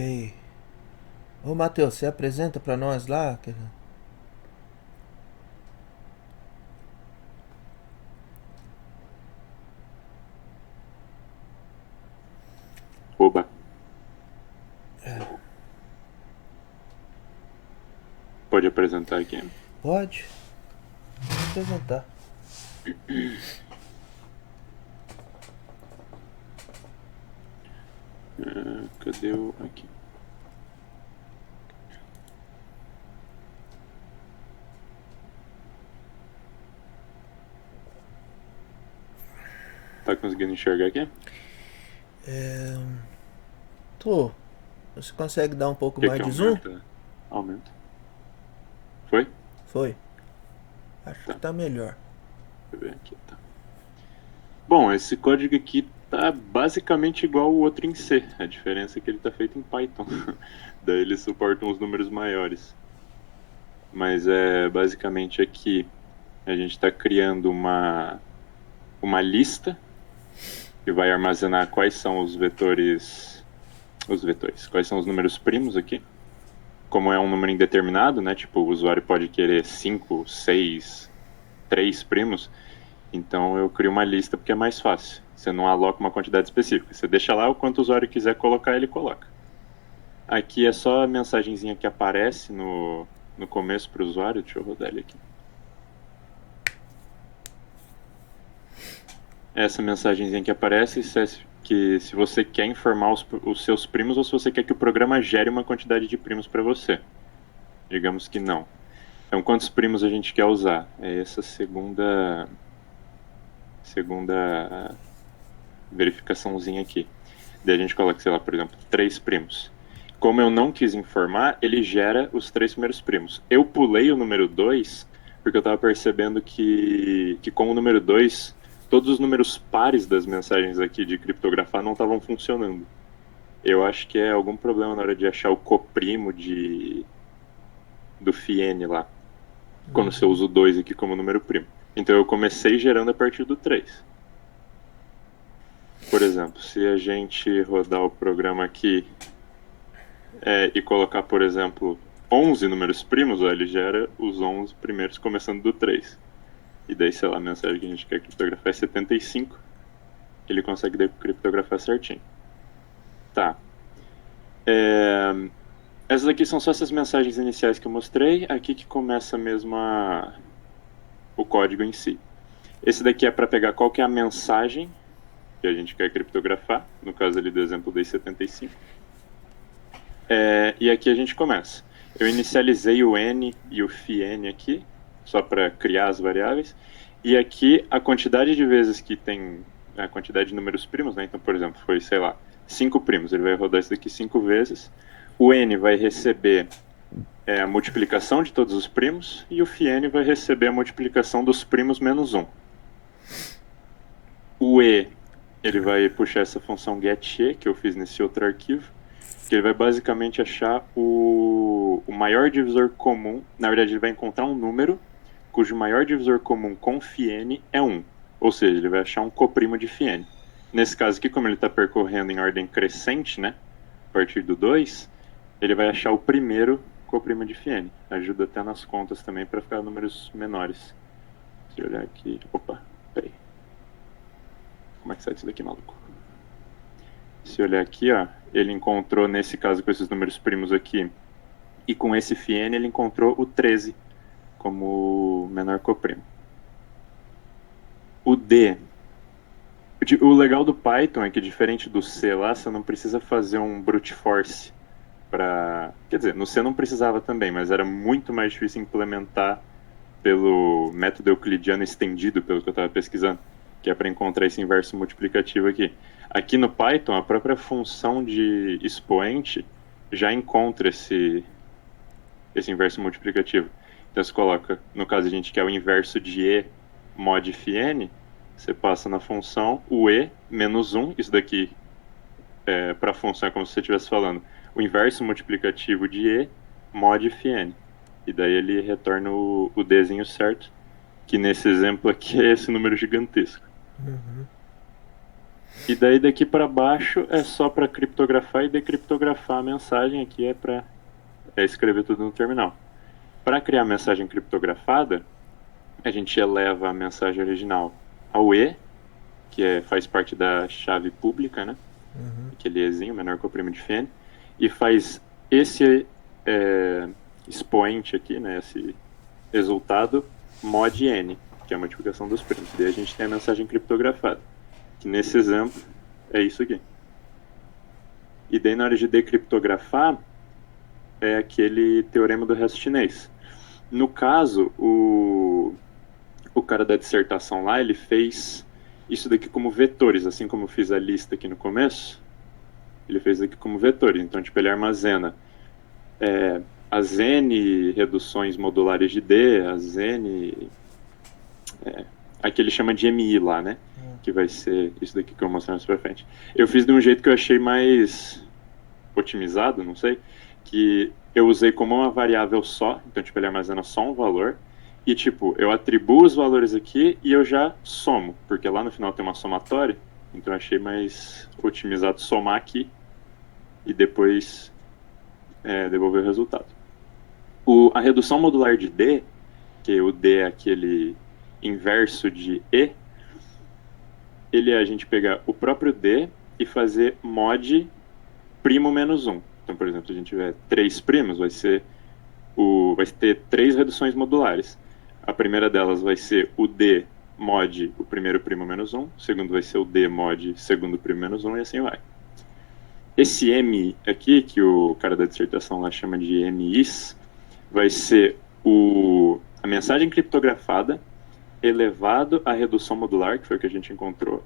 Ok. Ô Matheus, você apresenta pra nós lá? Oba, pode apresentar aqui. Pode? Vou apresentar. Cadê o... Aqui. Tá conseguindo enxergar aqui? É... Tô. Você consegue dar um pouco Quer mais que de zoom? aumenta? Aumenta. Foi? Foi. Acho que Tá, tá melhor. deixa eu ver aqui, tá. Bom, esse código aqui tá basicamente igual ao outro em C. A diferença é que ele tá feito em Python. Daí ele suporta uns números maiores. Mas é basicamente aqui a gente está criando uma lista que vai armazenar quais são os vetores, quais são os números primos aqui. Como é um número indeterminado, né? Tipo, o usuário pode querer 5, 6, 3 primos. Então eu crio uma lista porque é mais fácil. Você não aloca uma quantidade específica. Você deixa lá o quanto o usuário quiser colocar, ele coloca. Aqui é só a mensagenzinha que aparece no começo para o usuário. Deixa eu rodar ele aqui. Essa mensagenzinha que aparece que se você quer informar os seus primos ou se você quer que o programa gere uma quantidade de primos para você. Digamos que não. Então, quantos primos a gente quer usar? É essa segunda verificaçãozinha aqui. Daí a gente coloca, sei lá, por exemplo, 3 primos. Como eu não quis informar, ele gera os 3 primeiros primos. Eu pulei o número 2 porque eu estava percebendo que com o número 2 todos os números pares das mensagens aqui de criptografar não estavam funcionando. Eu acho que é algum problema na hora de achar o coprimo do Fiene lá, quando você usa o 2 aqui como número primo. Então eu comecei gerando a partir do 3. Por exemplo, se a gente rodar o programa aqui e colocar, por exemplo, 11 números primos, ó, ele gera os 11 primeiros começando do 3. E daí, sei lá, a mensagem que a gente quer criptografar é 75. Ele consegue criptografar certinho. Tá. É, essas aqui são só essas mensagens iniciais que eu mostrei. Aqui que começa mesmo o código em si. Esse daqui é para pegar qual que é a mensagem que a gente quer criptografar. No caso ali do exemplo dei 75. E aqui a gente começa. Eu inicializei o n e o φn aqui, só para criar as variáveis. E aqui a quantidade de vezes que tem a quantidade de números primos, né? Então, por exemplo, foi, sei lá, 5 primos. Ele vai rodar isso daqui 5 vezes. O n vai receber a multiplicação de todos os primos e o φn vai receber a multiplicação dos primos menos 1. O e, ele vai puxar essa função getE, que eu fiz nesse outro arquivo, que ele vai basicamente achar o maior divisor comum. Na verdade, ele vai encontrar um número cujo maior divisor comum com φn é 1. Ou seja, ele vai achar um coprimo de φn. Nesse caso aqui, como ele está percorrendo em ordem crescente, né, a partir do 2, ele vai achar o primeiro coprimo de φn. Ajuda até nas contas também para ficar números menores. Se eu olhar aqui... Opa, peraí. Como é que sai isso daqui, maluco? Se olhar aqui, ó, ele encontrou, nesse caso, com esses números primos aqui, e com esse φn, ele encontrou o 13 como menor coprimo. O D. O legal do Python é que, diferente do C lá, você não precisa fazer um brute force para. Quer dizer, no C não precisava também, mas era muito mais difícil implementar pelo método euclidiano estendido, pelo que eu estava pesquisando, que é para encontrar esse inverso multiplicativo aqui. Aqui no Python, a própria função de expoente já encontra esse inverso multiplicativo. Então você coloca, no caso a gente quer o inverso de e mod φn, você passa na função o e menos 1, isso daqui para a função é como se você estivesse falando o inverso multiplicativo de e mod φn. E daí ele retorna o dzinho certo, que nesse exemplo aqui é esse número gigantesco. E daí daqui para baixo é só para criptografar e decriptografar a mensagem. Aqui é para escrever tudo no terminal. Para criar a mensagem criptografada, a gente eleva a mensagem original ao E, que faz parte da chave pública, né? Aquele Ezinho, menor que o primo de Fn, e faz esse expoente aqui, né? Esse resultado mod n, que é a multiplicação dos primos. Daí a gente tem a mensagem criptografada, que nesse exemplo é isso aqui. E daí na hora de decriptografar, é aquele teorema do resto chinês. No caso, o cara da dissertação lá, ele fez isso daqui como vetores, assim como eu fiz a lista aqui no começo, ele fez isso aqui como vetores. Então, tipo, ele armazena as n reduções modulares de D, as n... aqui ele chama de MI lá, né? Que vai ser isso daqui que eu vou mostrar mais pra frente. Eu fiz de um jeito que eu achei mais otimizado, não sei, que eu usei como uma variável só, então, tipo, ele armazena só um valor, e, tipo, eu atribuo os valores aqui e eu já somo, porque lá no final tem uma somatória, então eu achei mais otimizado somar aqui e depois devolver o resultado. A redução modular de D, que o D é aquele inverso de E, ele é a gente pegar o próprio D e fazer mod primo menos 1. Então, por exemplo, se a gente tiver 3 primos, vai ter 3 reduções modulares. A primeira delas vai ser o D mod o primeiro primo menos 1, o segundo vai ser o D mod segundo primo menos 1 e assim vai. Esse M aqui, que o cara da dissertação lá chama de MIs, vai ser a mensagem criptografada elevado à redução modular, que foi o que a gente encontrou,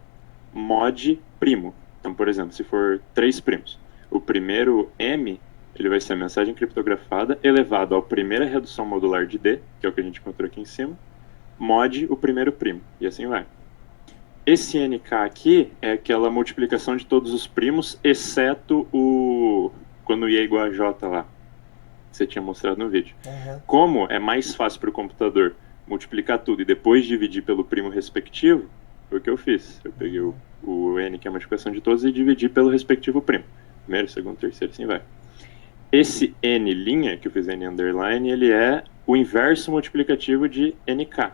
mod primo. Então, por exemplo, se for 3 primos, o primeiro M, ele vai ser a mensagem criptografada elevado à primeira redução modular de D, que é o que a gente encontrou aqui em cima, mod o primeiro primo, e assim vai. Esse NK aqui é aquela multiplicação de todos os primos, exceto quando I é igual a J lá, que você tinha mostrado no vídeo. Como é mais fácil para o computador multiplicar tudo e depois dividir pelo primo respectivo, foi o que eu fiz. Eu peguei o N, que é a multiplicação de todos, e dividi pelo respectivo primo. Primeiro, segundo, terceiro, assim vai. Esse N', que eu fiz N underline, ele é o inverso multiplicativo de NK.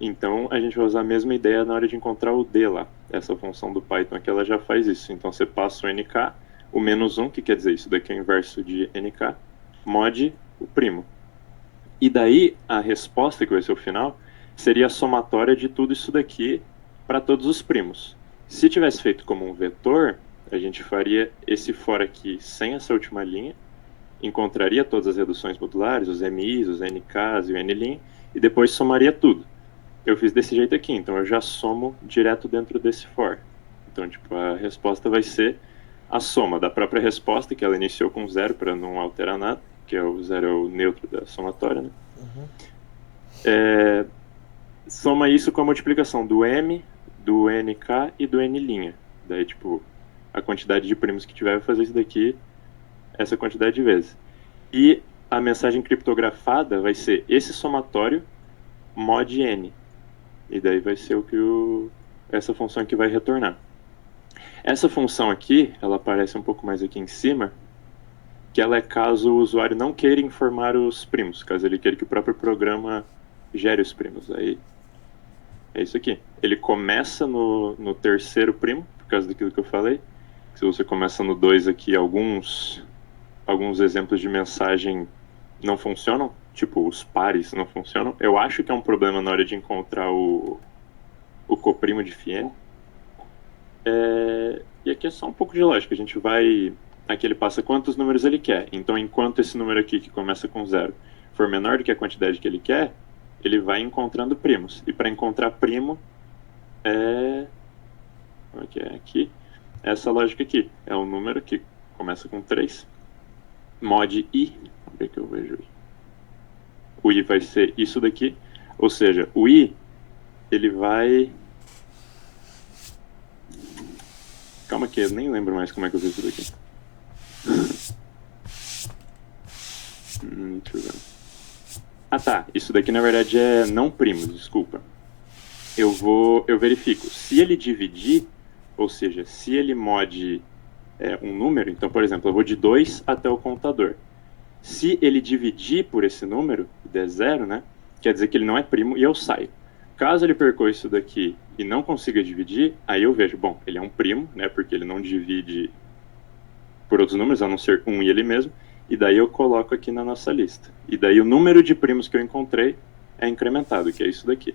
Então, a gente vai usar a mesma ideia na hora de encontrar o D lá. Essa função do Python aqui, ela já faz isso. Então, você passa o NK, o menos 1, que quer dizer isso daqui é o inverso de NK, mod o primo. E daí, a resposta, que vai ser o final, seria a somatória de tudo isso daqui para todos os primos. Se tivesse feito como um vetor, a gente faria esse for aqui sem essa última linha, encontraria todas as reduções modulares, os MIs, os NKs e o N', e depois somaria tudo. Eu fiz desse jeito aqui, então eu já somo direto dentro desse for. Então, tipo, a resposta vai ser a soma da própria resposta, que ela iniciou com 0 para não alterar nada, que o 0 é o neutro da somatória, né? Soma isso com a multiplicação do M, do NK e do N'. Daí, tipo, a quantidade de primos que tiver vai fazer isso daqui, essa quantidade de vezes. E a mensagem criptografada vai ser esse somatório mod N. E daí vai ser o que essa função aqui vai retornar. Essa função aqui, ela aparece um pouco mais aqui em cima, que ela é caso o usuário não queira informar os primos, caso ele queira que o próprio programa gere os primos. Aí é isso aqui. Ele começa no terceiro primo, por causa daquilo que eu falei. Se você começa no 2 aqui, alguns exemplos de mensagem não funcionam, tipo os pares não funcionam. Eu acho que é um problema na hora de encontrar o coprimo de Fn. E aqui é só um pouco de lógica. A gente vai... Aqui ele passa quantos números ele quer. Então, enquanto esse número aqui, que começa com 0, for menor do que a quantidade que ele quer, ele vai encontrando primos. E para encontrar primo, como é que é aqui? Essa lógica aqui. É o número que começa com 3. Mod I. Vamos ver que eu vejo I. O I vai ser isso daqui. Ou seja, o I, ele vai... Calma que eu nem lembro mais como é que eu fiz isso daqui. Deixa eu ver. Ah tá, isso daqui na verdade é não primos, desculpa. Eu verifico. Se ele dividir Ou seja, se ele mode um número, então, por exemplo, eu vou de 2 até o contador. Se ele dividir por esse número, e der 0, né, quer dizer que ele não é primo e eu saio. Caso ele percorra isso daqui e não consiga dividir, aí eu vejo, bom, ele é um primo, né, porque ele não divide por outros números, a não ser um e ele mesmo, e daí eu coloco aqui na nossa lista. E daí o número de primos que eu encontrei é incrementado, que é isso daqui.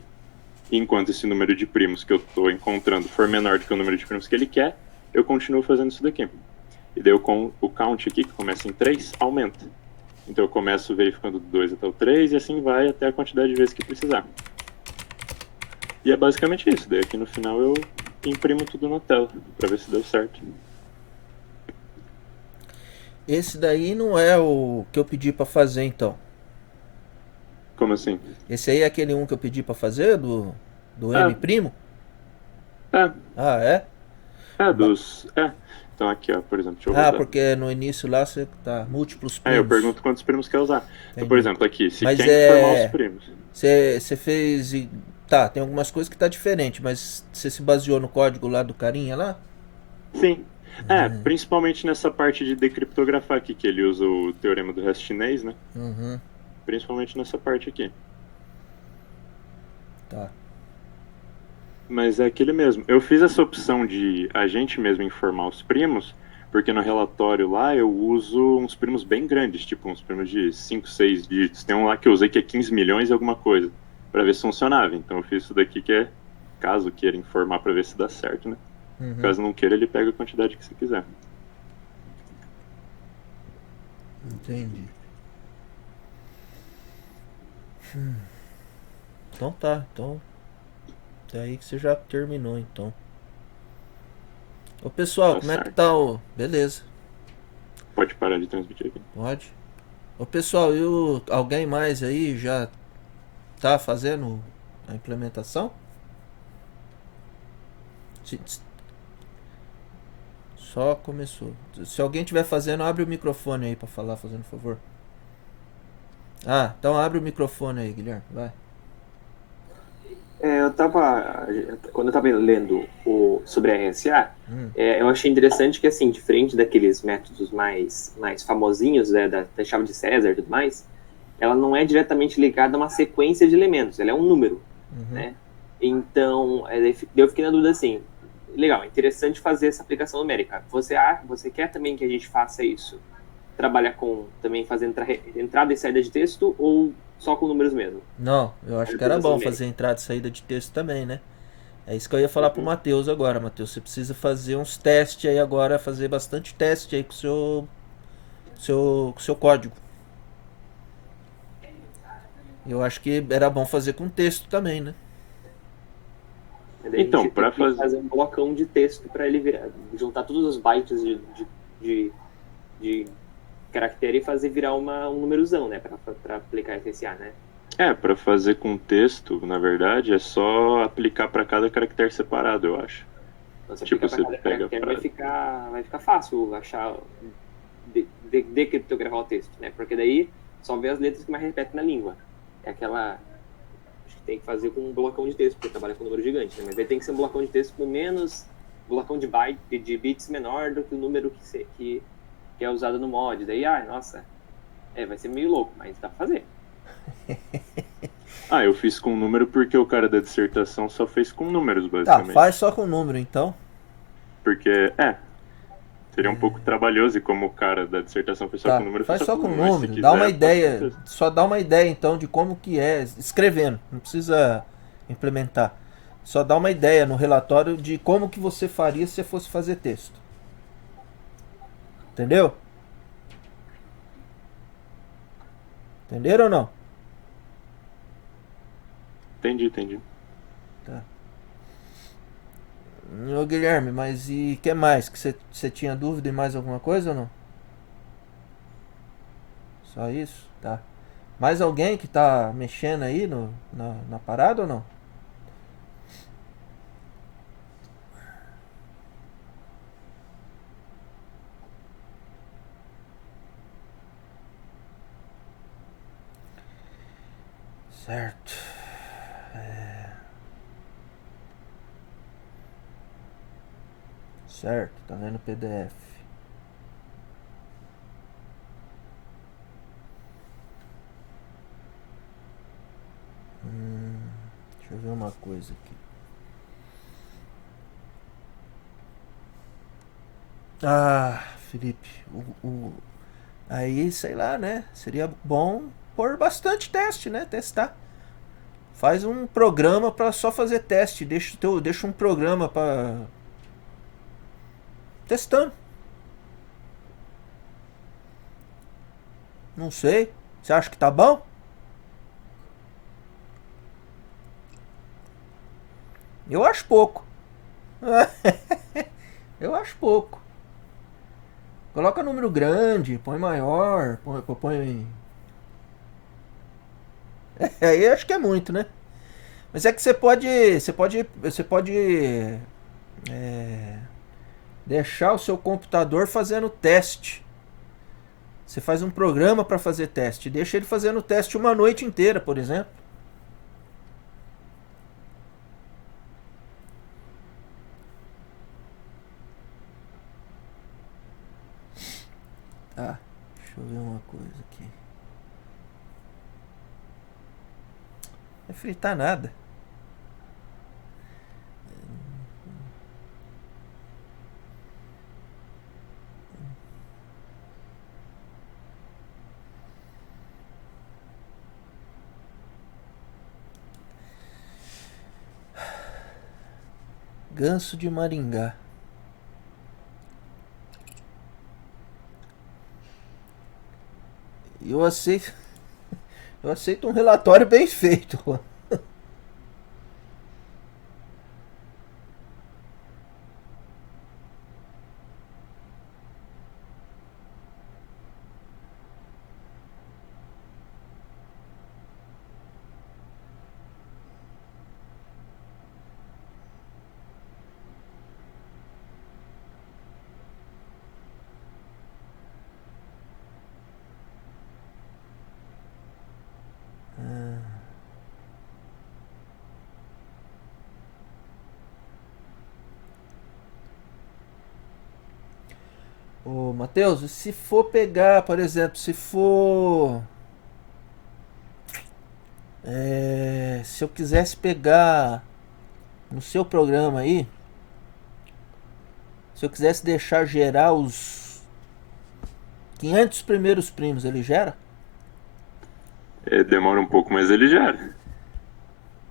Enquanto esse número de primos que eu estou encontrando for menor do que o número de primos que ele quer, eu continuo fazendo isso daqui. E daí o count aqui, que começa em 3, aumenta. Então eu começo verificando do 2 até o 3 e assim vai até a quantidade de vezes que precisar. E é basicamente isso. Daí aqui no final eu imprimo tudo na tela, para ver se deu certo. Esse daí não é o que eu pedi pra fazer, então. Como assim? Esse aí é aquele um que eu pedi pra fazer, do M Ah, primo? é, Ah, é? Ba- Então aqui, ó, por exemplo, deixa eu Ah, rodar. porque no início lá você tá múltiplos Eu primos. pergunto quantos primos quer usar. Então, por Entendi. exemplo, aqui, se Mas quer informar os é. primos. Você fez. Tá, tem algumas coisas que tá diferente, mas você se baseou no código lá do carinha lá? Sim. Principalmente nessa parte de decriptografar aqui, que ele usa o teorema do hash chinês, né? Uhum, Principalmente nessa parte aqui. tá. Mas é aquele mesmo. Eu fiz essa opção de a gente mesmo informar os primos, porque no relatório lá eu uso uns primos bem grandes, tipo uns primos de 5, 6 dígitos. Tem um lá que eu usei que é 15 milhões e alguma coisa, para ver se funcionava. Então eu fiz isso daqui que é, caso queira informar para ver se dá certo, né? Uhum, Caso não queira, ele pega a quantidade que você quiser. entendi. Então tá, então. Daí que você já terminou, então. Ô pessoal, Tá como é que certo. tá o. Beleza, Pode parar de transmitir aqui. pode. Ô pessoal, alguém mais aí já tá fazendo a implementação? Se- Só começou. Se alguém tiver fazendo, abre o microfone aí pra falar, fazendo favor. Ah, então abre o microfone aí, Guilherme, vai. Quando eu estava lendo sobre a RSA, Hum, eu achei interessante que, assim, diferente daqueles métodos mais famosinhos, né, da chave de César e tudo mais, ela não é diretamente ligada a uma sequência de elementos, ela é um número, uhum. né? Então, eu fiquei na dúvida assim, legal, interessante fazer essa aplicação numérica. Você quer também que a gente faça isso? Trabalhar com, também fazer entrada e saída de texto ou só com números mesmo? Não, eu acho que era Aplicação bom fazer numérica. entrada e saída de texto também, né? É isso que eu ia falar pro Uhum. Matheus agora, Matheus. Você precisa fazer uns testes aí agora, fazer bastante teste aí com o seu código. Eu acho que era bom fazer com texto também, né? E daí a Então, gente para teria que fazer. fazer um blocão de texto para ele virar, juntar todos os bytes de, de caractere e fazer virar um númerozão, né? Para aplicar FSA, né? Para fazer com texto, na verdade, é só aplicar para cada caractere separado, eu acho. Então, se Tipo, aplicar para você cada pega caractere, para. vai ficar fácil achar, decriptografar o texto, né? Porque daí só vê as letras que mais repetem na língua. É aquela. Acho que tem que fazer com um blocão de texto, porque trabalha com um número gigante, né? Mas aí tem que ser um blocão de texto com menos. Blocão de bits menor do que o número que é usado no mod. Daí, nossa, vai ser meio louco, mas dá pra fazer. Eu fiz com número porque o cara da dissertação só fez com números, Tá, faz basicamente. só com número então. Porque, seria um pouco trabalhoso e como o cara da dissertação fez só com Tá, número, fez faz só só com com número. Mas se número. Dá uma quiser, pode com ideia, texto. só dá uma ideia então de como que é, escrevendo. Não precisa implementar. Só dá uma ideia no relatório de como que você faria se você fosse fazer texto. Entendeu? Entenderam ou não? Entendi, entendi. Tá. Ô Guilherme, mas e que mais? Que você tinha dúvida em mais alguma coisa ou não? Só isso? Tá. Mais alguém que tá mexendo aí na parada ou não? Certo. Certo, tá lendo PDF. Deixa eu ver uma coisa aqui. Ah, Felipe, aí, sei lá, né? Seria bom pôr bastante teste, né? Testar. Faz um programa pra só fazer teste. Deixa um programa pra testando. Não sei. Você acha que tá bom? Eu acho pouco. Eu acho pouco. Coloca número grande, põe maior, põe. Aí acho que é muito, né? Mas é que você pode deixar o seu computador fazendo teste. Você faz um programa para fazer teste, deixa ele fazendo teste uma noite inteira, por exemplo. Tá, deixa eu ver uma coisa aqui. Não é fritar nada. Ganso de Maringá. Eu aceito. Eu aceito um relatório bem feito. Ô, Matheus, se for pegar, por exemplo, se for. Se eu quisesse pegar no seu programa aí, se eu quisesse deixar gerar os 500 primeiros primos, ele gera? Demora um pouco, mas ele gera.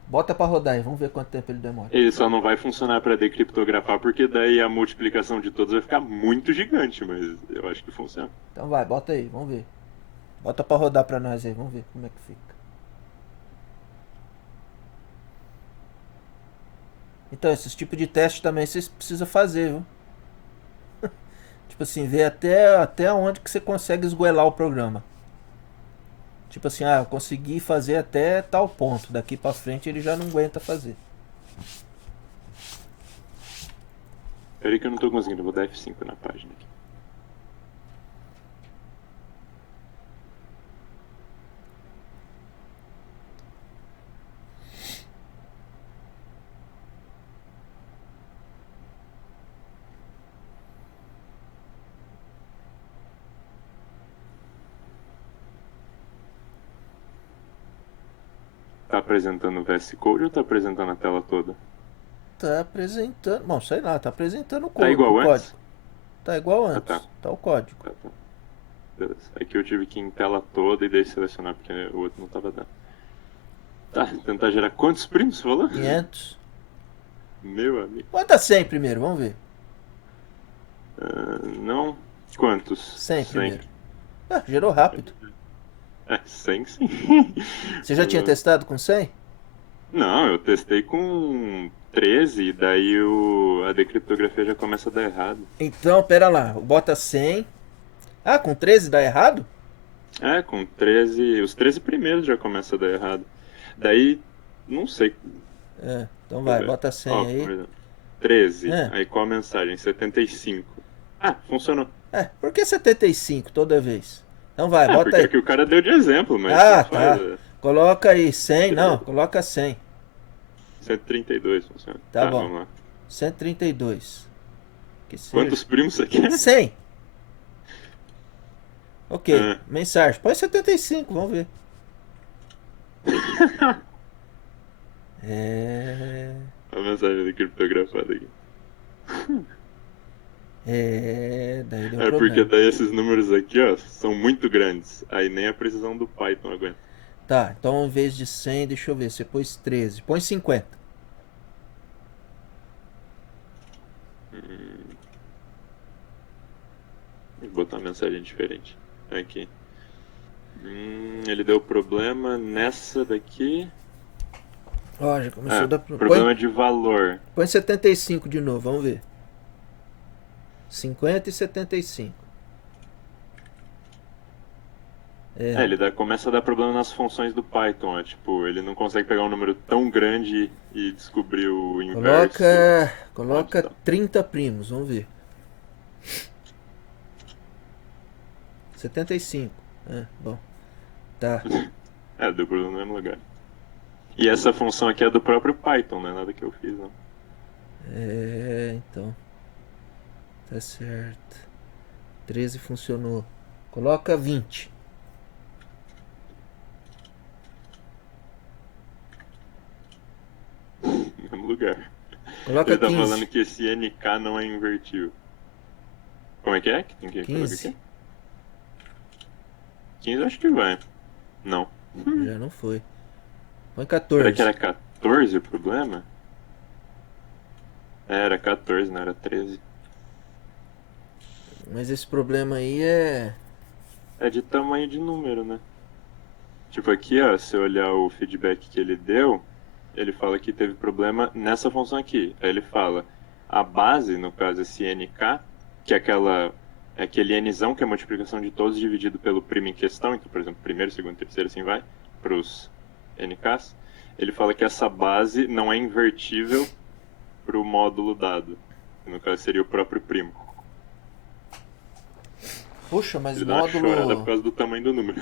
Bota pra rodar aí, vamos ver quanto tempo ele demora. Ele só não vai funcionar para decriptografar, porque daí a multiplicação de todos vai ficar muito gigante, mas eu acho que funciona. Então vai, bota aí, vamos ver. Bota pra rodar pra nós aí, vamos ver como é que fica. Então, esses tipos de teste também vocês precisam fazer, viu? Tipo assim, ver até onde que você consegue esgoelar o programa. Tipo assim, eu consegui fazer até tal ponto. Daqui pra frente ele já não aguenta fazer. Peraí que eu não tô conseguindo, vou dar F5 na página aqui. Tá apresentando o VS Code ou tá apresentando a tela toda? Tá apresentando. Bom, sei lá, tá apresentando o código. Tá igual o antes? código. Tá igual antes. tá. Tá o código. Tá. Beleza. Aqui eu tive que ir em tela toda e daí selecionar porque o outro não tava dando. Tá, tentar gerar quantos primos você falou? 500. Meu amigo. Bota 100 primeiro, vamos ver. Não. Quantos? 100 primeiro. Gerou rápido. 100 sim. Você já tinha testado com 100? Não, eu testei com 13 e daí a decriptografia já começa a dar errado. Então, pera lá. Bota 100. Com 13 dá errado? Com 13. Os 13 primeiros já começa a dar errado. Daí, não sei. Então vai, bota 100 Ó, aí. por exemplo, 13. Aí qual a mensagem? 75. Funcionou. Por que 75 toda vez? Então vai, bota porque aí. é que o cara deu de exemplo, mas. Tá. Coloca aí 100. Não, coloca 100. 132 funciona. Tá bom. Vamos lá. 132. Que seja. Quantos primos você quer? 100. Ok, Ah. mensagem. Põe 75, vamos ver. É. A mensagem criptografada aqui. Daí deu É porque problema. daí esses números aqui, ó, são muito grandes. Aí nem a precisão do Python aguenta. Tá, então em vez de 100, deixa eu ver, você pôs 13. Põe 50. Vou botar uma mensagem diferente. Aqui. Ele deu problema nessa daqui. Ó, já começou a dar Problema de valor. Põe 75 de novo, vamos ver. 50 e 75. Começa a dar problema nas funções do Python. Tipo, ele não consegue pegar um número tão grande e descobrir o inverso. Coloca 30 primos, vamos ver. 75. Bom. Tá. Deu problema no mesmo lugar. E essa função aqui é do próprio Python, não é nada que eu fiz, não. Então. Tá certo. 13 funcionou. Coloca 20. No mesmo lugar. Coloca Ele tá 15. falando que esse NK não é invertível. Como é que é? Que tem que 15. aqui? 15 acho que vai. Não. Já não foi. Põe 14. Será que era 14 o problema? Era 14, não era 13. Mas esse problema aí é... É de tamanho de número, né? Tipo aqui, ó, se eu olhar o feedback que ele deu, ele fala que teve problema nessa função aqui. Aí ele fala, a base, no caso esse NK, que é aquele nzão, que é a multiplicação de todos dividido pelo primo em questão, então, por exemplo, primeiro, segundo, terceiro, assim vai, para os NKs, ele fala que essa base não é invertível para o módulo dado, que no caso seria o próprio primo. Puxa, mas Ele dá uma chorada por causa do tamanho do número.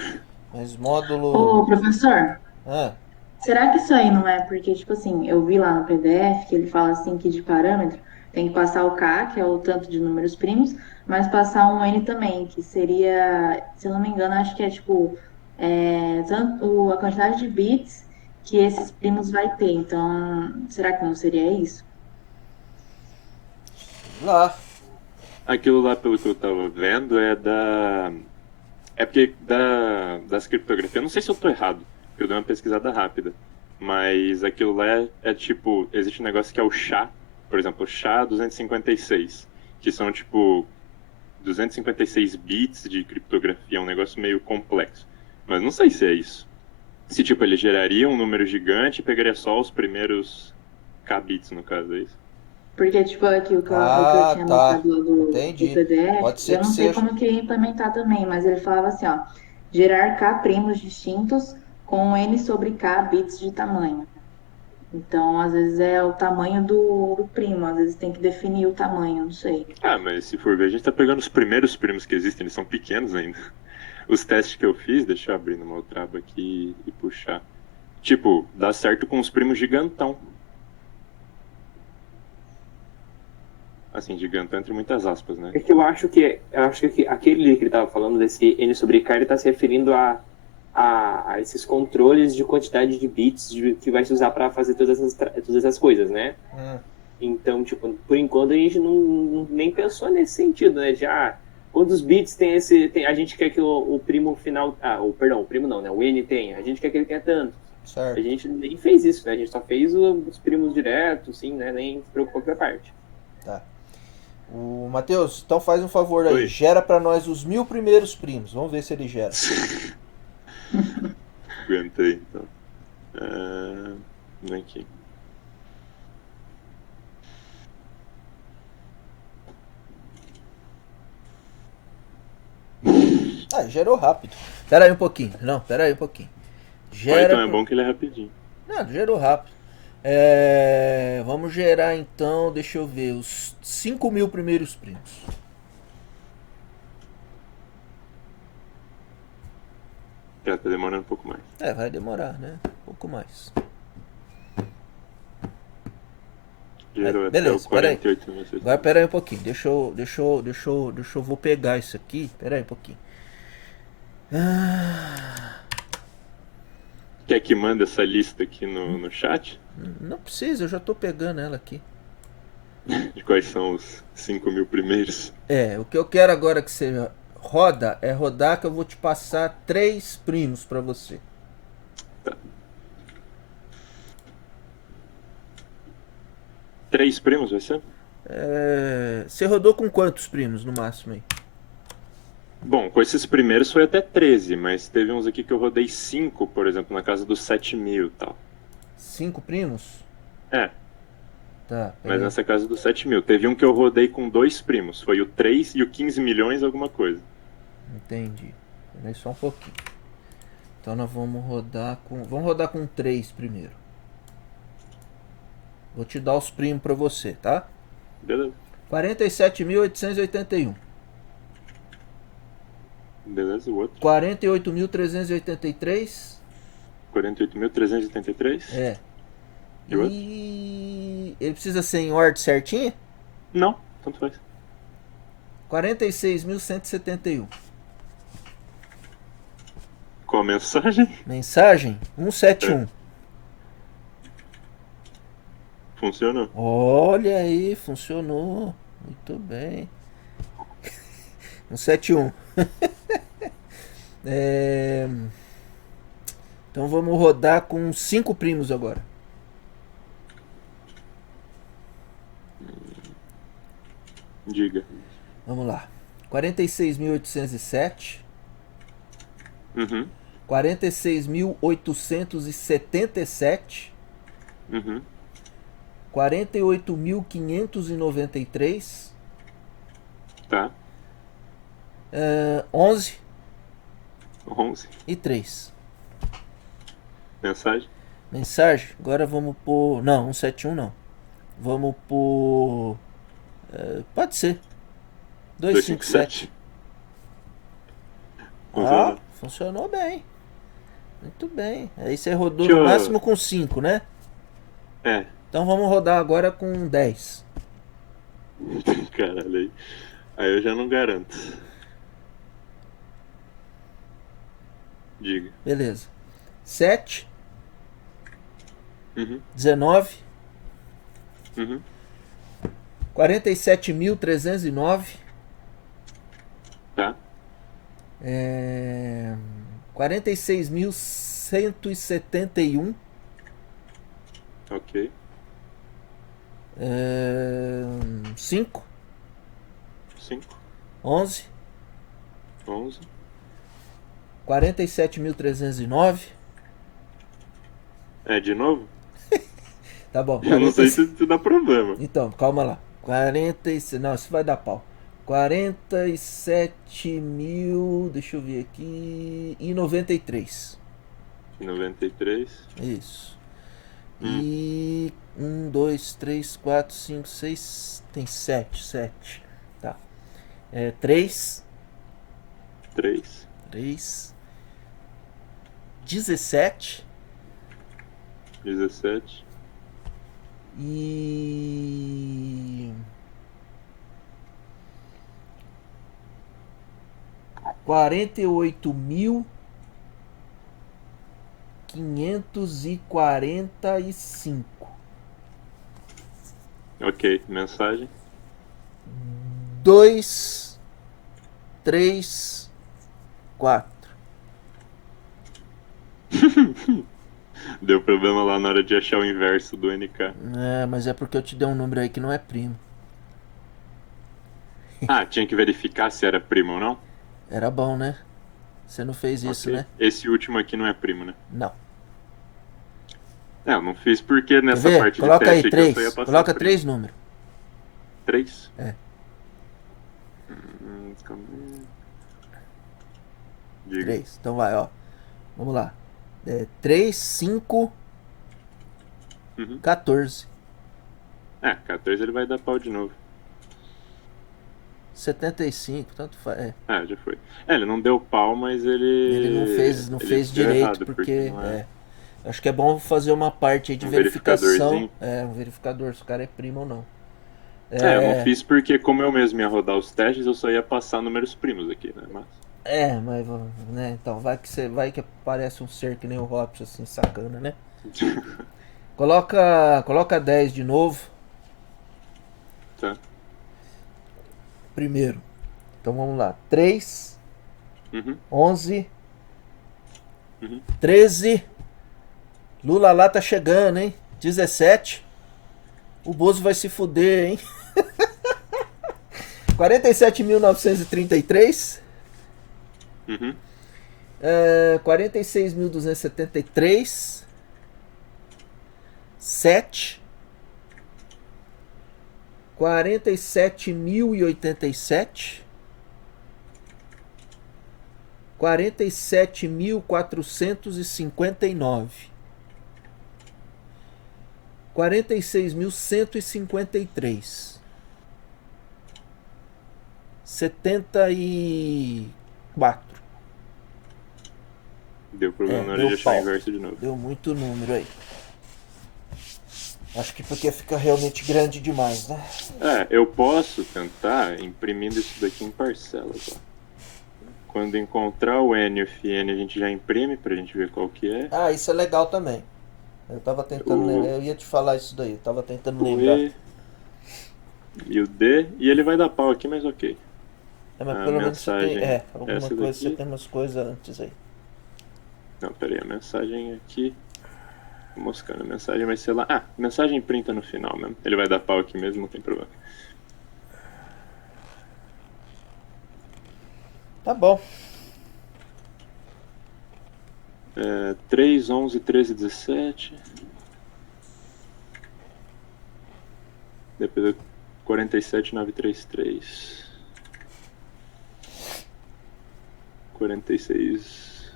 Mas módulo... Ô, professor, Ah, será que isso aí não é porque, tipo assim, eu vi lá no PDF que ele fala assim que de parâmetro tem que passar o K, que é o tanto de números primos, mas passar um N também, que seria, se eu não me engano, acho que é tipo a quantidade de bits que esses primos vai ter. Então, será que não seria isso? lá. Aquilo lá, pelo que eu tava vendo, é porque das criptografias, eu não sei se eu tô errado, porque eu dei uma pesquisada rápida, mas aquilo lá é tipo, existe um negócio que é o SHA, por exemplo, o SHA-256, que são tipo 256 bits de criptografia, é um negócio meio complexo. Mas não sei se é isso. Se tipo, ele geraria um número gigante e pegaria só os primeiros K bits, no caso, é isso? Porque, tipo, aqui o que eu tinha tá. mostrado lá do Entendi. PDF, Pode ser eu que não sei seja. como que ia implementar também, mas ele falava assim, ó, gerar K primos distintos com N sobre K bits de tamanho. Então, às vezes é o tamanho do primo, às vezes tem que definir o tamanho, não sei. Mas se for ver, a gente tá pegando os primeiros primos que existem, eles são pequenos ainda. Os testes que eu fiz, deixa eu abrir numa outra aba aqui e puxar. Tipo, dá certo com os primos gigantão. Assim, gigantão entre muitas aspas, né? É que eu acho que aquele que ele estava falando desse N sobre K, ele está se referindo a esses controles de quantidade de bits que vai se usar para fazer todas essas coisas, né? Então, tipo, por enquanto a gente nem pensou nesse sentido, né? Quantos bits a gente quer que o primo final... o primo não, né? O N tem. A gente quer que ele tenha tanto. Certo. A gente nem fez isso, né? A gente só fez os primos direto, assim, né? Nem se preocupou com a parte. Tá. O Matheus, então faz um favor aí. Oi. Gera pra nós os 1000 primeiros primos. Vamos ver se ele gera. Aguentei, então. Aqui. Gerou rápido. Pera aí um pouquinho. Não, pera aí um pouquinho. Python é bom que ele é rapidinho. Não, gerou rápido. Vamos gerar então, deixa eu ver, os 5.000 primeiros primos. Já tá demorando um pouco mais. Vai demorar, né? Um pouco mais. Gerou até beleza, o pera aí. 48.600. Agora pera aí um pouquinho. Vou pegar isso aqui. Pera aí um pouquinho. Quer que manda essa lista aqui no chat? Não precisa, eu já tô pegando ela aqui. De quais são os 5.000 primeiros? O que eu quero agora que você roda é rodar que eu vou te passar 3 primos pra você. Tá. 3 primos vai ser? Você rodou com quantos primos no máximo aí? Bom, com esses primeiros foi até 13, mas teve uns aqui que eu rodei 5, por exemplo, na casa dos 7.000 e tal. 5 primos? É, Tá, mas peraí. nessa casa dos 7.000. Teve um que eu rodei com 2 primos. Foi o 3 e o 15 milhões alguma coisa. Entendi. Peraí só um pouquinho. Então nós vamos rodar com. Vamos rodar com 3 primeiro. Vou te dar os primos pra você, tá? Beleza. 47.881. Beleza, o outro. 48.383. 48.383? E o outro? E ele precisa ser em ordem certinha? Não, tanto faz. 46.171. Qual a mensagem? Mensagem 171. Funcionou. Olha aí, funcionou. Muito bem. 171. Então vamos rodar com 5 primos agora. Diga. Vamos lá. 46.807. Uhum, 46.877. uhum. 48.593. Tá. 11 11. e 3. Mensagem? Mensagem. Agora vamos por. Não, 171 não. Vamos por. Pode ser. 257. 257. Funcionou. Funcionou bem. Muito bem. Aí você rodou Deixa no eu- máximo com 5, né? É. Então vamos rodar agora com 10. Caralho aí. Aí eu já não garanto. Diga. Beleza. 7, Uhum, 19, uhum. 47.309, Tá. 46.171, Ok. 5, 5, 11, 11. 47.309. É, de novo? Tá bom. Eu não sei se dá problema. Então, calma lá. 46. Não, isso vai dar pau. 47 mil. Deixa eu ver aqui. E 93. 93. Isso. E. 1, 2, 3, 4, 5, 6. Tem 7. 7. Tá. 3. 3. 3. 17. 17. E. 48.545. Ok, mensagem. 2, 3, 4. Deu problema lá na hora de achar o inverso do NK. Mas é porque eu te dei um número aí que não é primo. Ah, tinha que verificar se era primo ou não? Era bom, né? Você não fez isso, Ok. né? Esse último aqui não é primo, né? Não. É, eu não fiz porque Quer nessa ver? parte de Coloca aí teste aqui eu só ia 3. passar Coloca primo. 3 números. 3? É. Calma aí. Diga. 3. Então vai, ó. Vamos lá. 3, 5, Uhum. 14. 14 ele vai dar pau de novo. 75, tanto faz. Ah, já foi. Ele não deu pau, mas ele... Ele não fez ele direito deu errado, porque. não é... Acho que é bom fazer uma parte aí de Um verificação. verificadorzinho. Um verificador, se o cara é primo ou não. Eu não fiz porque como eu mesmo ia rodar os testes, eu só ia passar números primos aqui, né? Mas... Mas, né, então, vai que aparece um ser que nem o Hops, assim, sacana, né? Coloca 10 de novo, Tá. primeiro. Então vamos lá. 3, Uhum. 11, Uhum. 13. Lula lá tá chegando, hein? 17. O Bozo vai se fuder, hein? 47.933. Uhum. 46.273. 7. 47.087. 47.459. 46.153. 74. Deu problema na hora deu de achar o pau. inverso de novo. Deu muito número aí. Acho que porque fica realmente grande demais, né? Eu posso tentar imprimindo isso daqui em parcelas, ó. Quando encontrar o N e o FN, a gente já imprime pra gente ver qual que é. Isso é legal também. Eu tava tentando lembrar, eu ia te falar isso daí, eu tava tentando O lembrar. E e o D, e ele vai dar pau aqui, mas ok. Mas A pelo menos você tem, mensagem alguma essa coisa, daqui. você tem umas coisas antes aí. Não, peraí, a mensagem aqui. Moscando, a mensagem vai ser lá. Mensagem printa no final mesmo. Ele vai dar pau aqui mesmo, não tem problema. Tá bom. 3, 11, 13, 17. Depois 47, 933. 46,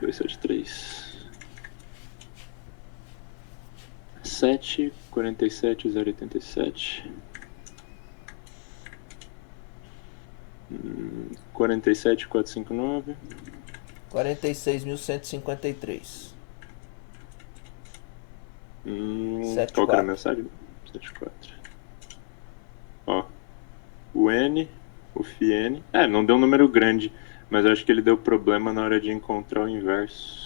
273. 7, 47, 087. 47, 459. 46.153. Qual que era a mensagem? 74. Ó, o N, o FN. Não deu um número grande, mas eu acho que ele deu problema na hora de encontrar o inverso.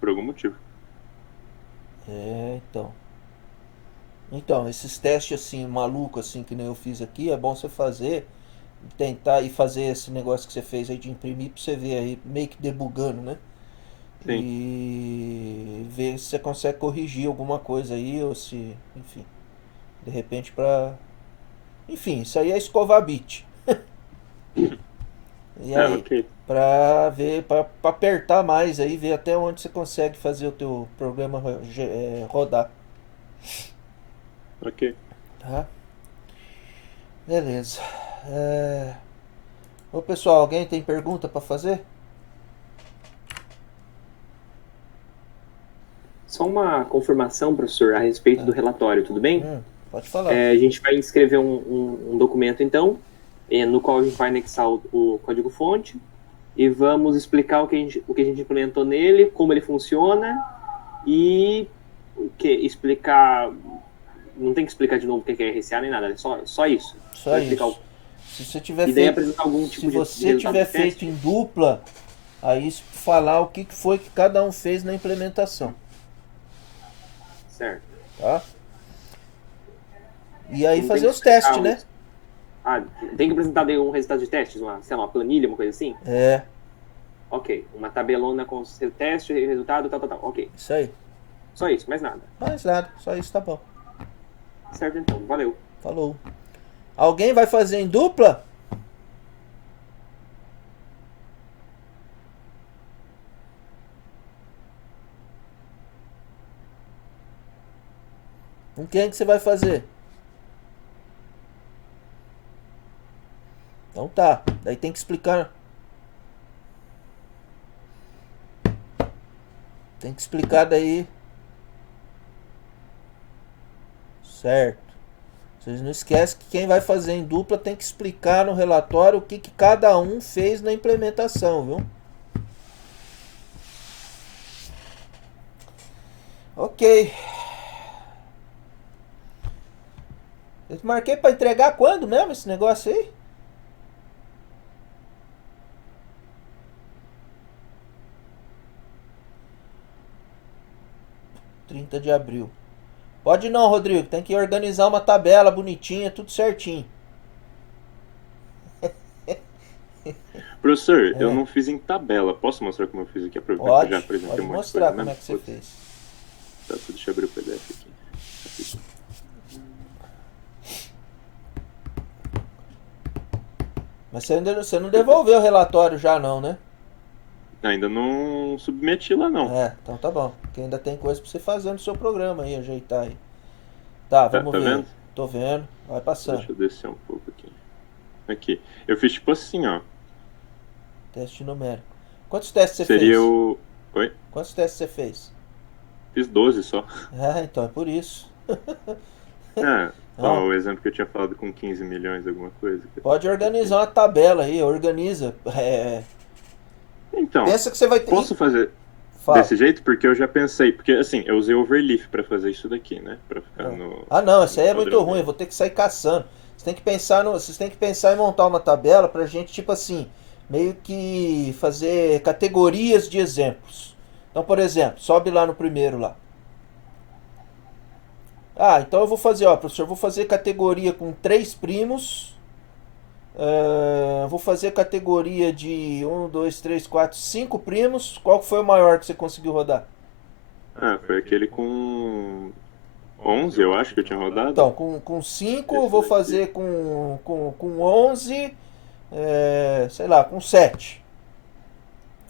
Por algum motivo. Então, esses testes assim, maluco assim, que nem eu fiz aqui, é bom você fazer, tentar e fazer esse negócio que você fez aí de imprimir pra você ver aí, meio que debugando, né? Sim. E ver se você consegue corrigir alguma coisa aí, ou se, enfim, de repente enfim, isso aí é escovar bit. E aí, Ok. pra ver, pra apertar mais aí, ver até onde você consegue fazer o teu programa rodar. Ok. Tá? Beleza. Ô pessoal, alguém tem pergunta pra fazer? Só uma confirmação, professor, a respeito do relatório, tudo bem? Pode falar. A gente vai escrever um documento, então, no qual a gente vai anexar o código-fonte e vamos explicar o que a gente implementou nele, como ele funciona e explicar. Não tem que explicar de novo o que é RSA nem nada, é só isso. Só isso. Se você tiver E daí apresentar algum tipo se você tiver feito em dupla, aí falar o que foi que cada um fez na implementação. Certo. Tá? E aí Não fazer tem os testes, né? Tem que apresentar daí um resultado de testes, uma planilha, uma coisa assim? Ok, uma tabelona com o seu teste, resultado, tal, ok. Isso aí. Só isso, mais nada. Mais nada, só isso tá bom. Certo então, valeu. Falou. Alguém vai fazer em dupla? Com quem que você vai fazer? Então tá, daí tem que explicar. Tem que explicar daí. Certo. Vocês não esquecem que quem vai fazer em dupla tem que explicar no relatório o que cada um fez na implementação, viu? Ok. Eu marquei pra entregar quando mesmo esse negócio aí? Trinta de abril. Pode não, Rodrigo. Tem que organizar uma tabela bonitinha, tudo certinho. Professor, eu É. não fiz em tabela. Posso mostrar como eu fiz aqui? Aproveitar que eu Pode, já apresentei pode um monte de mostrar coisa como é mesmo. que você Putz, fez. tá, deixa eu abrir o PDF aqui. Rapidinho. Mas você não devolveu o relatório já não, né? Ainda não submeti lá, não. É, então tá bom. Porque ainda tem coisa pra você fazer no seu programa aí, ajeitar aí. Tá, Tá, vamos tá ver. vendo? Tô vendo. Vai passando. Deixa eu descer um pouco aqui. Aqui. Eu fiz tipo assim, ó. Teste numérico. Quantos testes você Seria fez? o... Oi? Quantos testes você fez? Fiz 12 só. Ah, então é por isso. Ah, ó, Não, o exemplo que eu tinha falado com 15 milhões, alguma coisa. pode organizar uma tabela aí, organiza. Então, Pensa que você vai ter. posso fazer Fala. desse jeito? Porque eu já pensei. Porque assim, eu usei overleaf pra fazer isso daqui, né? Pra ficar no. Ah não, isso aí é no muito padrão. ruim, eu vou ter que sair caçando. Vocês têm que pensar em montar uma tabela pra gente, tipo assim, meio que fazer categorias de exemplos. Então, por exemplo, sobe lá no primeiro lá. Ah, então eu vou fazer, ó, professor, eu vou fazer categoria com 3 primos. Vou fazer categoria de 5 primos. Qual foi o maior que você conseguiu rodar? Ah, foi aquele com 11, eu acho que eu tinha rodado. Então, com 5 eu Esse vou daqui. fazer com 11, sei lá, com 7.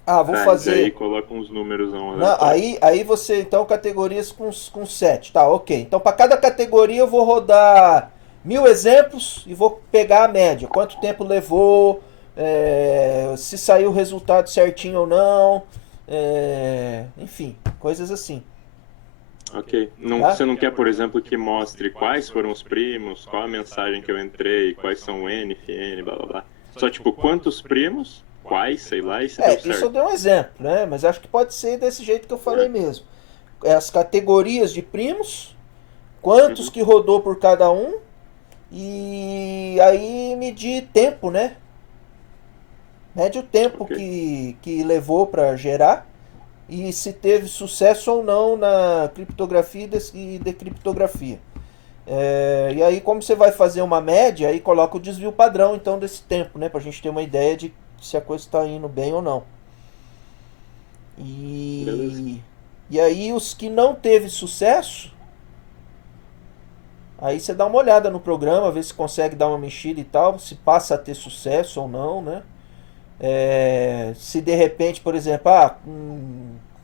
Ah, vou Tá, e fazer. daí coloca uns números Não, aleatórios. aí você, então, categorias com 7. Tá, ok. Então, para cada categoria eu vou rodar 1000 exemplos e vou pegar a média. Quanto tempo levou, se saiu o resultado certinho ou não, enfim, coisas assim. Ok. Não, Tá? Você não quer, por exemplo, que mostre quais foram os primos, qual a mensagem que eu entrei, quais são o N, FN, blá blá blá. Só tipo, quantos primos, quais, sei lá, e se deu Isso eu certo. dei um exemplo, né? Mas acho que pode ser desse jeito que eu falei mesmo. As categorias de primos, quantos que rodou por cada um, e aí medir tempo, né? Mede o tempo Ok. que levou para gerar e se teve sucesso ou não na criptografia e decriptografia. E aí, como você vai fazer uma média, aí coloca o desvio padrão então desse tempo, né? Pra gente ter uma ideia de se a coisa está indo bem ou não. Beleza. E aí os que não teve sucesso, aí você dá uma olhada no programa, vê se consegue dar uma mexida e tal, se passa a ter sucesso ou não, né? Se de repente, por exemplo,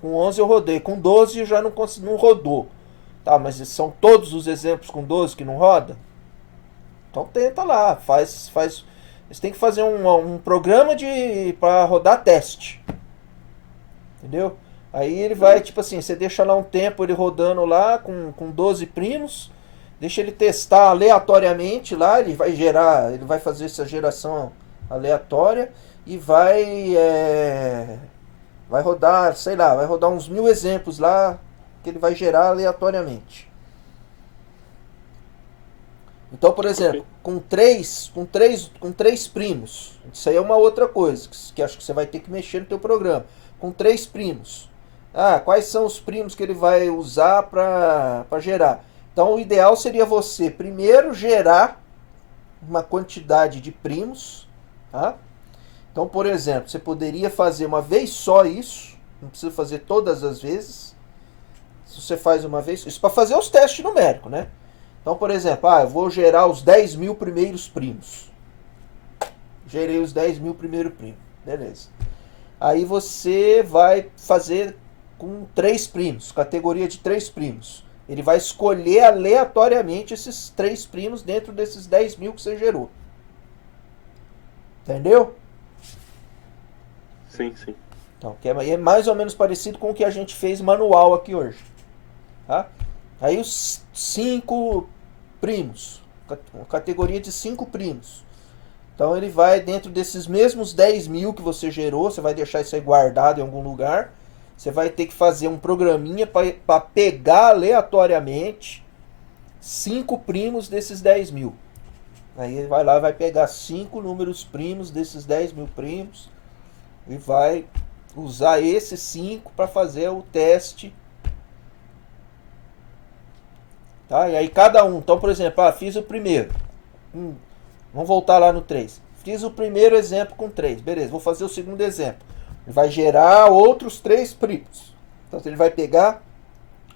com 11 eu rodei, com 12 já não rodou. Tá, mas são todos os exemplos com 12 que não roda? Então tenta lá, faz. Você tem que fazer um programa para rodar teste. Entendeu? Aí ele vai, tipo assim, você deixa lá um tempo ele rodando lá com 12 primos, deixa ele testar aleatoriamente lá, ele vai fazer essa geração aleatória e vai rodar, sei lá, vai rodar uns 1000 exemplos lá que ele vai gerar aleatoriamente. Então, por exemplo, com três primos, isso aí é uma outra coisa que acho que você vai ter que mexer no teu programa. Com 3 primos, quais são os primos que ele vai usar para gerar? Então, o ideal seria você primeiro gerar uma quantidade de primos, tá? Então, por exemplo, você poderia fazer uma vez só isso, não precisa fazer todas as vezes. Se você faz uma vez, isso para fazer os testes numéricos, né? Então, por exemplo, eu vou gerar os 10.000 primeiros primos. Gerei os 10.000 primeiros primos, beleza. Aí você vai fazer com 3 primos, categoria de 3 primos. Ele vai escolher aleatoriamente esses 3 primos dentro desses 10.000 que você gerou. Entendeu? Sim, sim. Então, é mais ou menos parecido com o que a gente fez manual aqui hoje. Tá? Aí os 5 primos, categoria de 5 primos. Então ele vai dentro desses mesmos 10.000 que você gerou, você vai deixar isso aí guardado em algum lugar. você vai ter que fazer um programinha para pegar aleatoriamente 5 primos desses 10.000. Aí ele vai lá e vai pegar 5 números primos desses 10.000 primos e vai usar esses 5 para fazer o teste. Tá? E aí cada um, então por exemplo, fiz o primeiro. Vamos voltar lá no 3. Fiz o primeiro exemplo com 3. Beleza, vou fazer o segundo exemplo. Ele vai gerar outros 3 primos. Então ele vai pegar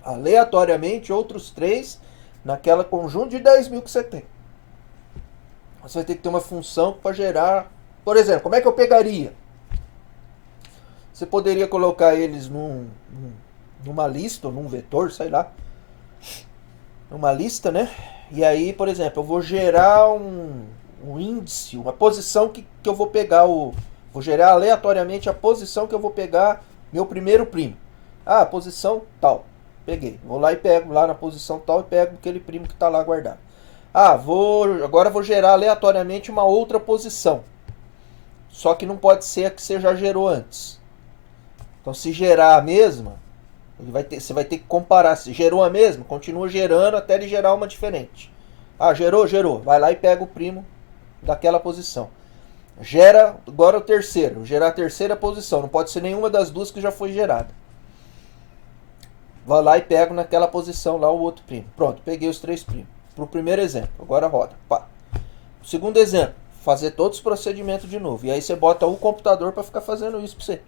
aleatoriamente outros 3 naquela conjunto de 10.000 que você tem. Você vai ter que ter uma função para gerar. Por exemplo, como é que eu pegaria? Você poderia colocar eles numa lista, ou num vetor, sei lá. Numa lista, né? E aí, por exemplo, eu vou gerar um índice, uma posição que eu vou pegar vou gerar aleatoriamente a posição que eu vou pegar meu primeiro primo. Posição tal. Peguei. Vou lá e pego lá na posição tal e pego aquele primo que está lá guardado. Agora vou gerar aleatoriamente uma outra posição. Só que não pode ser a que você já gerou antes. Então se gerar a mesma, você vai ter que comparar. Se gerou a mesma, continua gerando até ele gerar uma diferente. Gerou. Vai lá e pega o primo daquela posição. Gera agora o terceiro. Vou gerar a terceira posição. Não pode ser nenhuma das duas que já foi gerada. Vai lá e pego naquela posição lá o outro primo. Pronto, peguei os 3 primos. Para o primeiro exemplo. Agora roda. Pá. O segundo exemplo. Fazer todos os procedimentos de novo. E aí você bota o computador para ficar fazendo isso para você.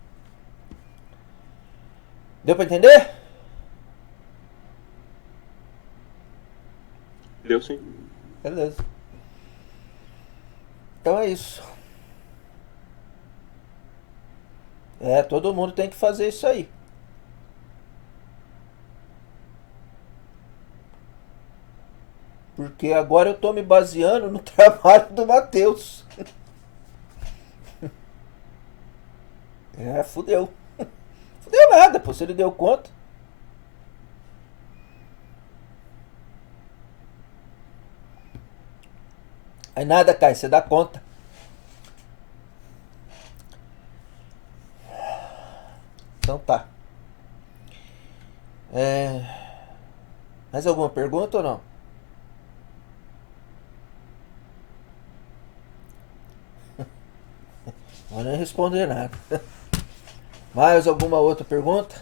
Deu para entender? Deu sim. Beleza. Então é isso. Todo mundo tem que fazer isso aí. Porque agora eu tô me baseando no trabalho do Matheus. Fudeu. Fudeu nada, pô. Se ele deu conta. Aí nada, Caio. Você dá conta. Então tá. Mais alguma pergunta ou não? Não vou nem responder nada. Mais alguma outra pergunta?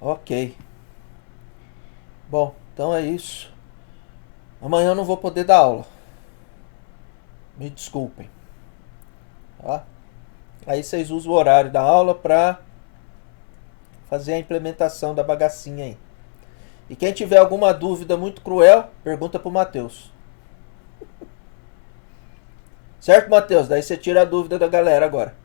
Ok. Bom, então é isso. Amanhã eu não vou poder dar aula. Me desculpem. Tá? Aí vocês usam o horário da aula para fazer a implementação da bagacinha aí. E quem tiver alguma dúvida muito cruel, pergunta pro Matheus. Certo, Matheus? Daí você tira a dúvida da galera agora.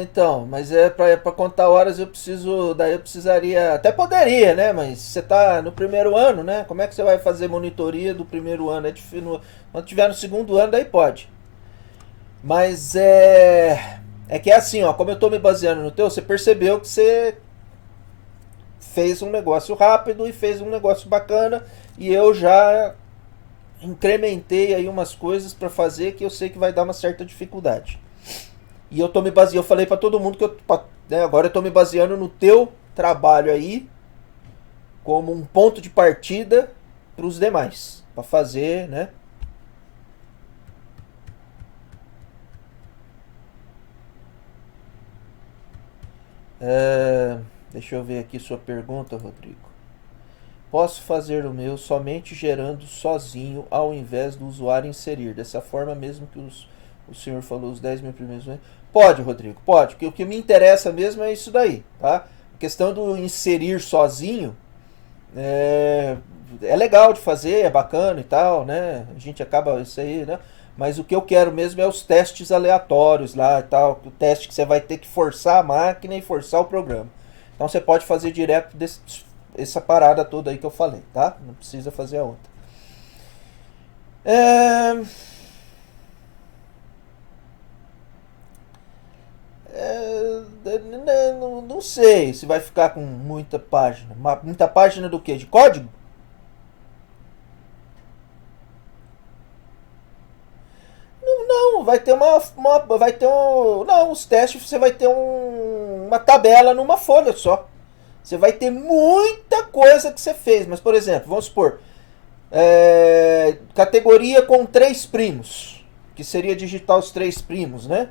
Então, mas pra contar horas daí eu precisaria, até poderia, né? Mas você tá no primeiro ano, né? Como é que você vai fazer monitoria do primeiro ano? Quando tiver no segundo ano, daí pode. Mas é que é assim, ó, como eu tô me baseando no teu, você percebeu que você fez um negócio rápido e fez um negócio bacana e eu já incrementei aí umas coisas pra fazer que eu sei que vai dar uma certa dificuldade. E eu tô me baseando, eu falei pra todo mundo que agora eu tô me baseando no teu trabalho aí como um ponto de partida pros demais, pra fazer, né? Deixa eu ver aqui sua pergunta, Rodrigo. Posso fazer o meu somente gerando sozinho ao invés do usuário inserir, dessa forma mesmo que o senhor falou os 10.000 primeiros. Pode, Rodrigo, pode. Porque o que me interessa mesmo é isso daí, tá? A questão do inserir sozinho é legal de fazer, é bacana e tal, né? A gente acaba isso aí, né? Mas o que eu quero mesmo é os testes aleatórios lá e tal. O teste que você vai ter que forçar a máquina e forçar o programa. Então você pode fazer direto essa parada toda aí que eu falei, tá? Não precisa fazer a outra. Não sei se vai ficar com muita página. Muita página do quê? De código? Não, vai ter vai ter não, os testes você vai ter uma tabela numa folha só. Você vai ter muita coisa que você fez, mas por exemplo, vamos supor, categoria com 3 primos, que seria digitar os 3 primos, né?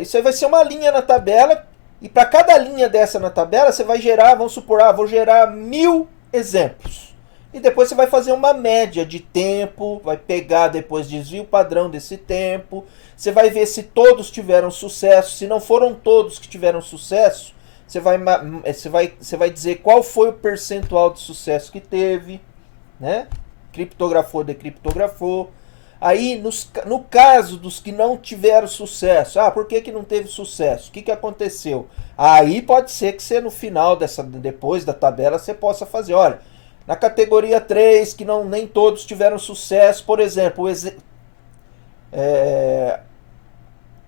Isso aí vai ser uma linha na tabela, e para cada linha dessa na tabela você vai gerar, vamos supor, vou gerar 1000 exemplos. E depois você vai fazer uma média de tempo, vai pegar depois desvio padrão desse tempo, você vai ver se todos tiveram sucesso, se não foram todos que tiveram sucesso, você vai dizer qual foi o percentual de sucesso que teve, né? Criptografou, decriptografou. Aí, no caso dos que não tiveram sucesso, por que não teve sucesso? O que aconteceu? Aí pode ser que você no final, depois da tabela, você possa fazer, olha, na categoria 3, que nem todos tiveram sucesso, por exemplo,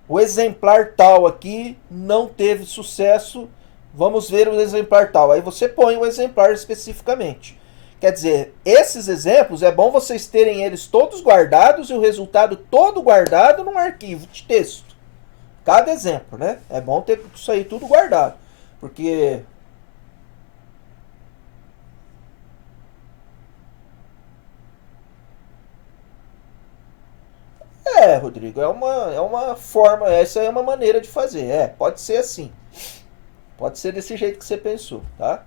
o exemplar tal aqui não teve sucesso, vamos ver o exemplar tal. Aí você põe o exemplar especificamente. Quer dizer, esses exemplos, é bom vocês terem eles todos guardados e o resultado todo guardado num arquivo de texto. Cada exemplo, né? É bom ter isso aí tudo guardado. Porque... Rodrigo, é uma forma, essa é uma maneira de fazer. Pode ser assim. Pode ser desse jeito que você pensou, tá?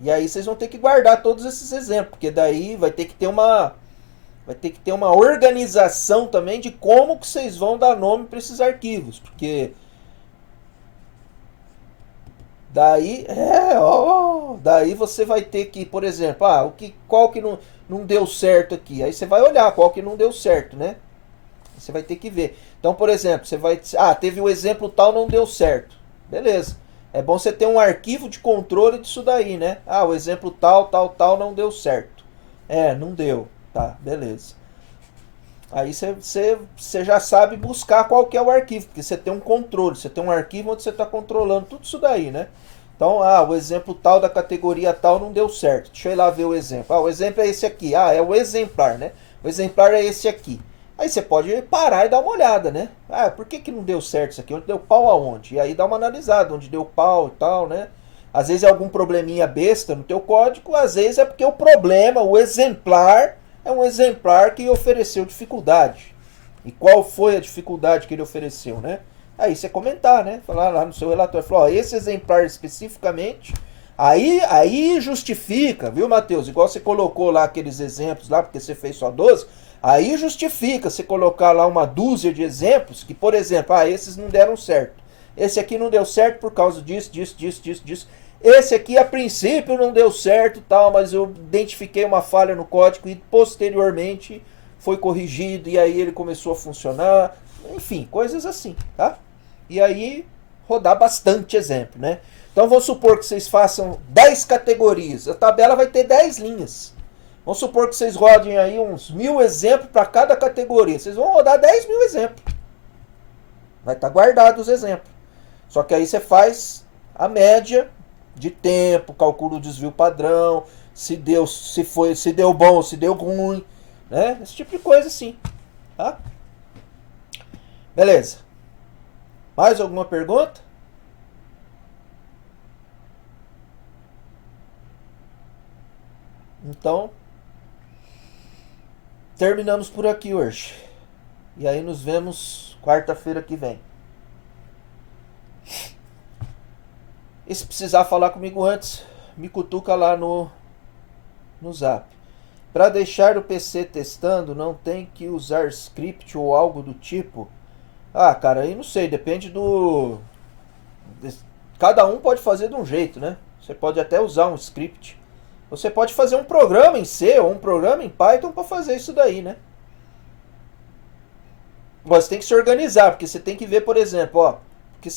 E aí vocês vão ter que guardar todos esses exemplos, porque daí vai ter que ter uma organização também de como que vocês vão dar nome para esses arquivos, porque daí daí você vai ter que, por exemplo, qual que não deu certo aqui, aí você vai olhar qual que não deu certo, né? Você vai ter que ver. Então, por exemplo, você vai, teve o exemplo tal, não deu certo, beleza? É bom você ter um arquivo de controle disso daí, né? O exemplo tal não deu certo. Não deu. Tá, beleza. Aí você já sabe buscar qual que é o arquivo, porque você tem um controle, você tem um arquivo onde você está controlando tudo isso daí, né? Então, o exemplo tal da categoria tal não deu certo. Deixa eu ir lá ver o exemplo. O exemplo é esse aqui. É o exemplar, né? O exemplar é esse aqui. Aí você pode parar e dar uma olhada, né? Por que não deu certo isso aqui? Onde deu pau aonde? E aí dá uma analisada, onde deu pau e tal, né? Às vezes é algum probleminha besta no teu código, às vezes é porque o problema, o exemplar, é um exemplar que ofereceu dificuldade. E qual foi a dificuldade que ele ofereceu, né? Aí você comentar, né? Falar lá no seu relatório, falar, esse exemplar especificamente, aí justifica, viu, Matheus? Igual você colocou lá aqueles exemplos lá, porque você fez só 12, aí justifica você colocar lá uma dúzia de exemplos, que, por exemplo, esses não deram certo. Esse aqui não deu certo por causa disso. Esse aqui, a princípio, não deu certo, tal, mas eu identifiquei uma falha no código e posteriormente foi corrigido e aí ele começou a funcionar. Enfim, coisas assim, tá? E aí, rodar bastante exemplo, né? Então, vamos supor que vocês façam 10 categorias. A tabela vai ter 10 linhas. Vamos supor que vocês rodem aí uns 1000 exemplos para cada categoria. Vocês vão rodar 10.000 exemplos. Vai estar guardado os exemplos. Só que aí você faz a média de tempo, calcula o desvio padrão, se deu bom, se deu ruim, né? Esse tipo de coisa assim, tá? Beleza. Mais alguma pergunta? Então, terminamos por aqui hoje. E aí nos vemos quarta-feira que vem. E se precisar falar comigo antes, me cutuca lá no Zap. Para deixar o PC testando, não tem que usar script ou algo do tipo? Cara, aí não sei, depende do... Cada um pode fazer de um jeito, né? Você pode até usar um script. Você pode fazer um programa em C ou um programa em Python para fazer isso daí, né? Você tem que se organizar, porque você tem que ver, por exemplo, que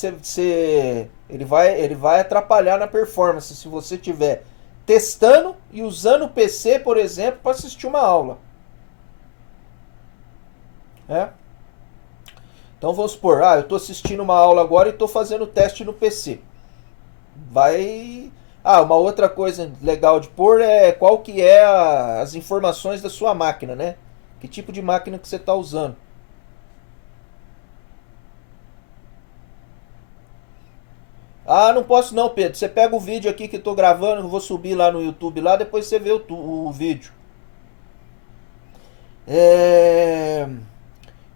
ele vai atrapalhar na performance se você estiver testando e usando o PC, por exemplo, para assistir uma aula. né? Então vamos supor, eu estou assistindo uma aula agora e estou fazendo teste no PC. Uma outra coisa legal de pôr é qual que é as informações da sua máquina, né? Que tipo de máquina que você está usando. Não posso não, Pedro. Você pega o vídeo aqui que eu estou gravando, eu vou subir lá no YouTube lá, depois você vê o vídeo.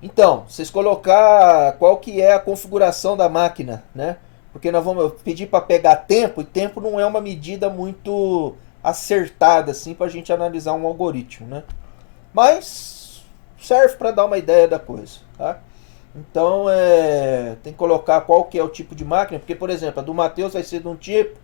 Então, vocês colocar qual que é a configuração da máquina, né? Porque nós vamos pedir para pegar tempo, e tempo não é uma medida muito acertada assim para a gente analisar um algoritmo, né? Mas serve para dar uma ideia da coisa, tá? Então tem que colocar qual que é o tipo de máquina, porque por exemplo, a do Matheus vai ser de um tipo,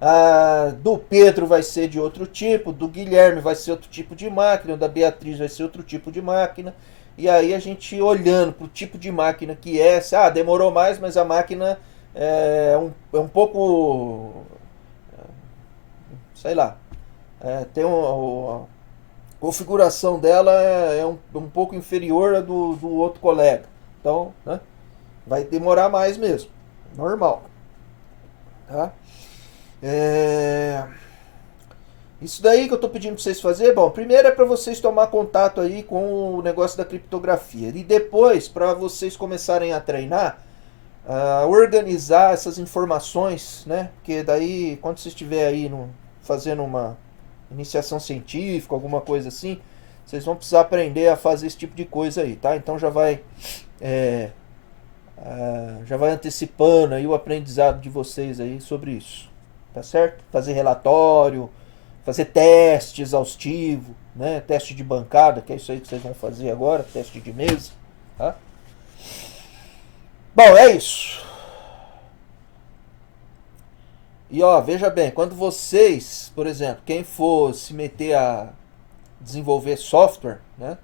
a do Pedro vai ser de outro tipo, do Guilherme vai ser outro tipo de máquina, da Beatriz vai ser outro tipo de máquina. E aí a gente olhando para o tipo de máquina que é, demorou mais, mas a máquina é um pouco, sei lá, tem a configuração dela é um pouco inferior à do outro colega. Então, né, vai demorar mais mesmo, normal. Tá? Isso daí que eu estou pedindo para vocês fazer, bom, primeiro é para vocês tomar contato aí com o negócio da criptografia. E depois, para vocês começarem a treinar, organizar essas informações, né? Porque daí, quando você estiver aí fazendo uma iniciação científica, alguma coisa assim, vocês vão precisar aprender a fazer esse tipo de coisa aí, tá? Então já vai antecipando aí o aprendizado de vocês aí sobre isso, tá certo? Fazer relatório, fazer teste exaustivo, né? Teste de bancada, que é isso aí que vocês vão fazer agora, teste de mesa, tá? Bom, é isso. E veja bem, quando vocês, por exemplo, quem for se meter a desenvolver software, né?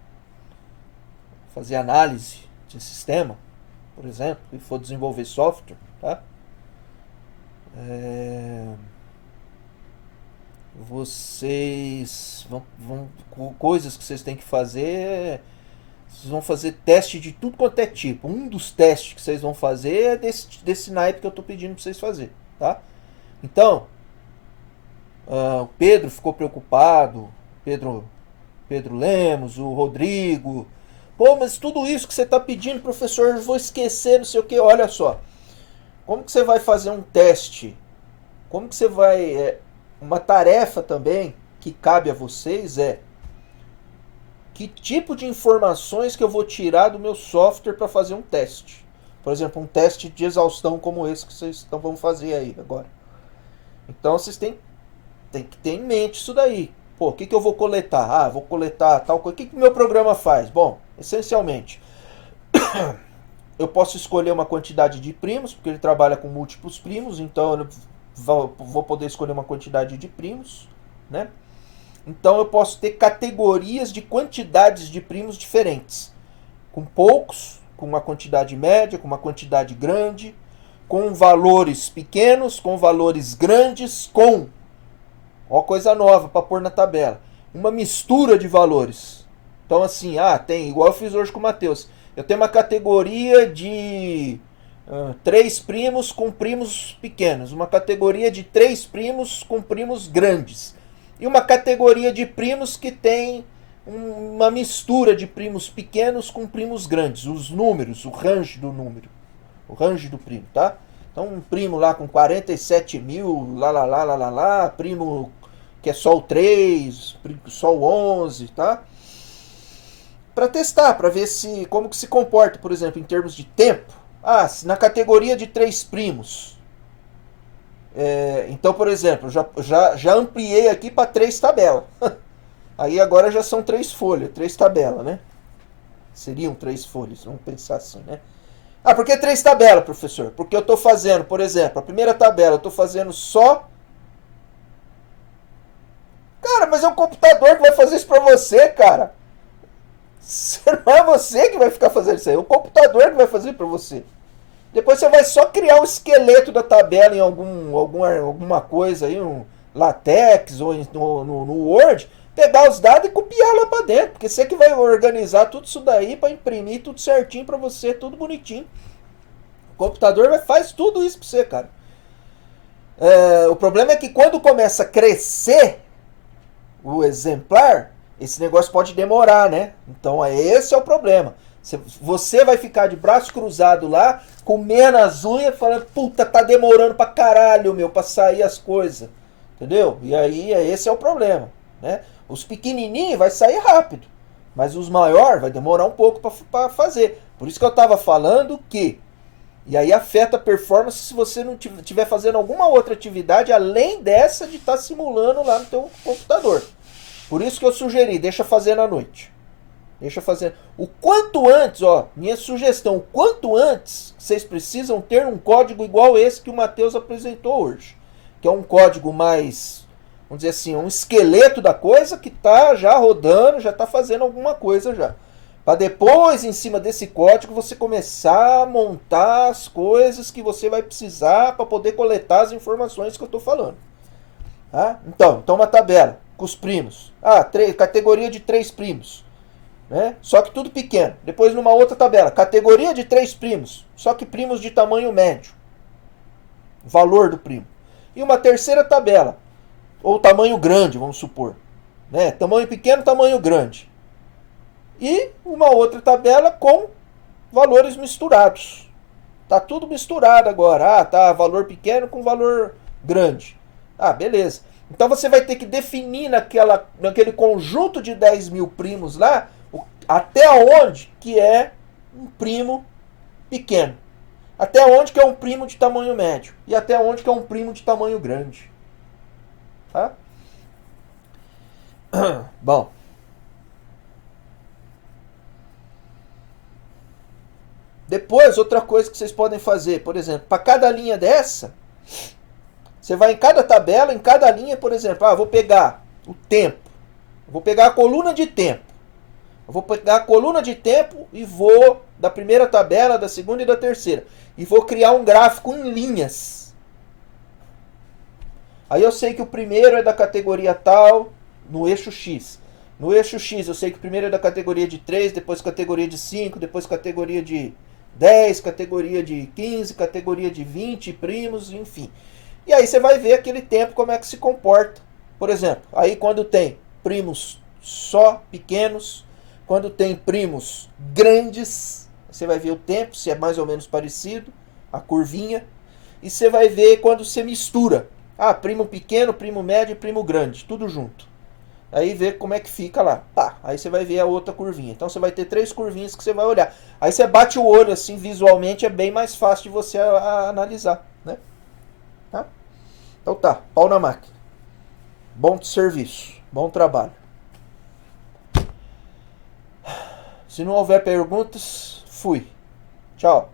Fazer análise de sistema, por exemplo, e for desenvolver software, tá? Vocês coisas que vocês têm que fazer, vocês vão fazer teste de tudo quanto é tipo. Um dos testes que vocês vão fazer é desse naipe que eu estou pedindo para vocês fazer, tá? Então, o Pedro ficou preocupado, Pedro Lemos, o Rodrigo. Pô, mas tudo isso que você está pedindo, professor, eu vou esquecer, não sei o que. Olha só, como que você vai fazer um teste? Como que você vai... uma tarefa também que cabe a vocês que tipo de informações que eu vou tirar do meu software para fazer um teste. Por exemplo, um teste de exaustão como esse que vocês vão fazer aí agora. Então vocês têm que ter em mente isso daí. Pô, o que eu vou coletar? Vou coletar tal coisa. O que o meu programa faz? Bom, essencialmente, eu posso escolher uma quantidade de primos, porque ele trabalha com múltiplos primos, então eu vou poder escolher uma quantidade de primos, né? Então eu posso ter categorias de quantidades de primos diferentes. Com poucos, com uma quantidade média, com uma quantidade grande, com valores pequenos, com valores grandes, coisa nova para pôr na tabela. Uma mistura de valores. Então assim, tem, igual eu fiz hoje com o Matheus. Eu tenho uma categoria de 3 primos com primos pequenos. Uma categoria de 3 primos com primos grandes. E uma categoria de primos que tem uma mistura de primos pequenos com primos grandes. Os números, o range do número. O range do primo, tá? Então um primo lá com 47 mil, primo que é só o 3, só o 11, tá? Para testar, para ver como que se comporta, por exemplo, em termos de tempo. Na categoria de 3 primos. Então, por exemplo, já ampliei aqui para 3 tabelas. Aí agora já são 3 folhas, 3 tabelas, né? Seriam 3 folhas, vamos pensar assim, né? Por que 3 tabelas, professor? Porque eu estou fazendo, por exemplo, a primeira tabela, eu estou fazendo só... Cara, mas é o computador que vai fazer isso para você, cara. Não é você que vai ficar fazendo isso aí, é o computador que vai fazer para você. Depois você vai só criar o esqueleto da tabela em alguma coisa aí, um LaTeX ou no Word, pegar os dados e copiar lá para dentro, porque você que vai organizar tudo isso daí para imprimir tudo certinho para você, tudo bonitinho. O computador faz tudo isso para você, cara. O problema é que quando começa a crescer o exemplar, esse negócio pode demorar, né? Então esse é o problema. Você vai ficar de braço cruzado lá, comendo as unhas, falando, puta, tá demorando pra caralho, meu, pra sair as coisas. Entendeu? E aí esse é o problema, né? Os pequenininhos vai sair rápido, mas os maiores vai demorar um pouco para fazer. Por isso que eu estava falando que, e aí afeta a performance se você não estiver fazendo alguma outra atividade além dessa de estar simulando lá no teu computador. Por isso que eu sugeri, deixa fazer na noite. Deixa fazer. O quanto antes, ó, minha sugestão, o quanto antes vocês precisam ter um código igual esse que o Matheus apresentou hoje. Que é um código mais, vamos dizer assim, um esqueleto da coisa que está já rodando, já está fazendo alguma coisa já. Para depois, em cima desse código, você começar a montar as coisas que você vai precisar para poder coletar as informações que eu estou falando. Tá? Então uma tabela com os primos. Categoria de 3 primos. Né? Só que tudo pequeno. Depois numa outra tabela, categoria de 3 primos. Só que primos de tamanho médio. Valor do primo. E uma terceira tabela, ou tamanho grande, vamos supor. Né? Tamanho pequeno, tamanho grande. E uma outra tabela com valores misturados. Tá tudo misturado agora. Tá valor pequeno com valor grande. Beleza. Então você vai ter que definir naquele conjunto de 10 mil primos lá, até onde que é um primo pequeno. Até onde que é um primo de tamanho médio. E até onde que é um primo de tamanho grande. Tá? Bom. Depois, outra coisa que vocês podem fazer, por exemplo, para cada linha dessa, você vai em cada tabela, em cada linha, por exemplo, vou pegar o tempo. Vou pegar a coluna de tempo. Eu vou pegar a coluna de tempo e vou da primeira tabela, da segunda e da terceira. E vou criar um gráfico em linhas. Aí eu sei que o primeiro é da categoria tal, no eixo X. No eixo X eu sei que o primeiro é da categoria de 3, depois categoria de 5, depois categoria de 10, categoria de 15, categoria de 20 primos, enfim. E aí você vai ver aquele tempo como é que se comporta. Por exemplo, aí quando tem primos só pequenos, quando tem primos grandes, você vai ver o tempo, se é mais ou menos parecido, a curvinha. E você vai ver quando você mistura. Primo pequeno, primo médio e primo grande, tudo junto. Aí vê como é que fica lá. Aí você vai ver a outra curvinha. Então você vai ter 3 curvinhas que você vai olhar. Aí você bate o olho assim, visualmente é bem mais fácil de você analisar, né? Tá? Então tá, pau na máquina. Bom serviço, bom trabalho. Se não houver perguntas, fui. Tchau.